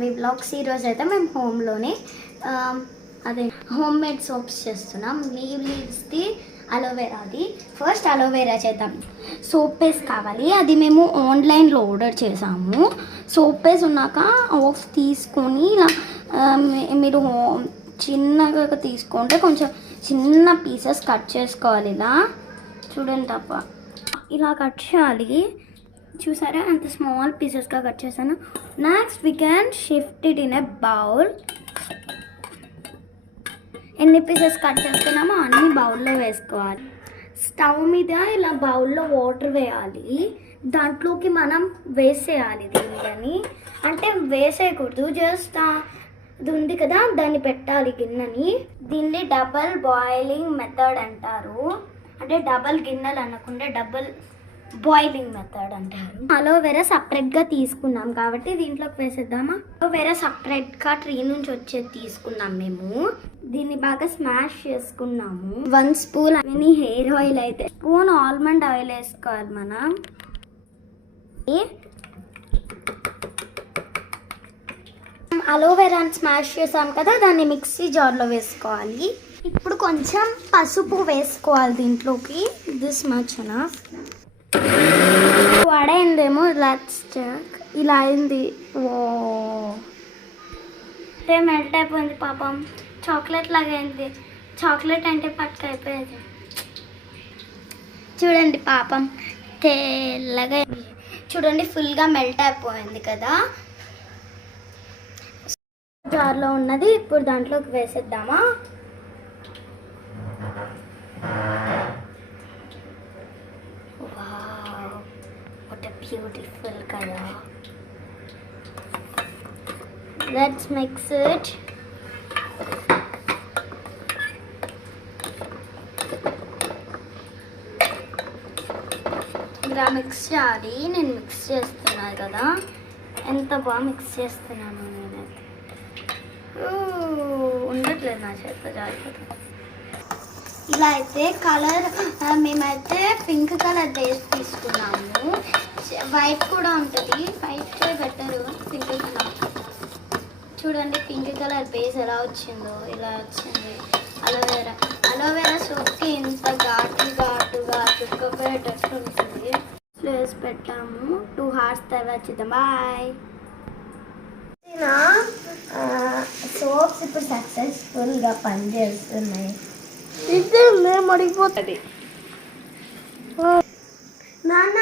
Vlogs ఈరోజు అయితే మేము హోమ్లోనే అదే హోమ్ మేడ్ సోప్స్ చేస్తున్నాం. నీమ్ లీవ్స్ది అలోవెరాది. ఫస్ట్ అలోవెరా చేద్దాం. సోప్ పేస్ట్ కావాలి, అది మేము ఆన్లైన్లో ఆర్డర్ చేసాము. సోప్ పేస్ట్ ఉన్నాక ఆఫ్ తీసుకొని ఇలా మీరు చిన్నగా తీసుకుంటే కొంచెం చిన్న పీసెస్ కట్ చేసుకోవాలి. ఇలా చూడండి తప్ప ఇలా కట్ చేయాలి. చూసారా అంత స్మాల్ పీసెస్గా కట్ చేశాను. Next we can shift it in a bowl. ఎన్ని పీసెస్ కట్ చేసుకున్నామో అన్ని బౌల్లో వేసుకోవాలి. స్టవ్ మీద ఇలా బౌల్లో వాటర్ వేయాలి. దాంట్లోకి మనం వేసేయాలి దీనిని. అంటే వేసేయకూడదు, జస్ట్ ఇది ఉంది కదా దాన్ని పెట్టాలి గిన్నెని. దీన్ని డబల్ బాయిలింగ్ మెథడ్ అంటారు. అంటే డబల్ గిన్నెలు అనకుండా డబల్ బాయిలింగ్ మెథడ్ అంటారు. అలోవెరా సపరేట్గా తీసుకున్నాం కాబట్టి దీంట్లోకి వేసేద్దామా. అలోవెరా సపరేట్గా ట్రీ నుంచి వచ్చేది తీసుకున్నాం మేము. దీన్ని బాగా స్మాష్ చేసుకున్నాము. 1 స్పూన్ హెయిర్ ఆయిల్ అయితే స్పూన్ ఆల్మండ్ ఆయిల్ వేసుకోవాలి మనం. అలోవెరాని స్మాష్ చేసాం కదా, దాన్ని మిక్సీ జార్లో వేసుకోవాలి. ఇప్పుడు కొంచెం పసుపు వేసుకోవాలి దీంట్లోకి. This much enough. వడైందేమో ఇలా అయింది. ఓ మెల్ట్ అయిపోయింది పాపం. చాక్లెట్ లాగా అయింది. చాక్లెట్ అంటే పట్టుకు అయిపోయేది. చూడండి పాపం తెల్లగా చూడండి ఫుల్గా మెల్ట్ అయిపోయింది కదా. జార్లో ఉన్నది ఇప్పుడు దాంట్లోకి వేసేద్దామా. Beautiful color. Let's mix it. ఇలా మిక్స్ చేయాలి. నేను మిక్స్ చేస్తున్నాను కదా, ఎంత బాగా మిక్స్ చేస్తున్నాను నేనైతే. ఉండట్లేదు నా చేత జారిపోతుంది. ఇలా అయితే కలర్ మేమైతే పింక్ కలర్ బేస్ తీసుకున్నాము. వైట్ కూడా ఉంటుంది, వైట్ బెటర్ పింక్ కలర్. చూడండి పింక్ కలర్ బేస్ ఎలా వచ్చిందో, ఇలా వచ్చింది. అలోవెరా సోప్కి ఇంత ఘాటుగా చుక్కపోయేటట్టు ఉంటుంది. వేసి పెట్టాము. 2 hours తర్వాత చూద్దాం. బాయ్. సోప్స్ ఇప్పుడు సక్సెస్ఫుల్గా పనిచేస్తున్నాయి. ఇది మేము అడిగిపోతుంది నాన్న.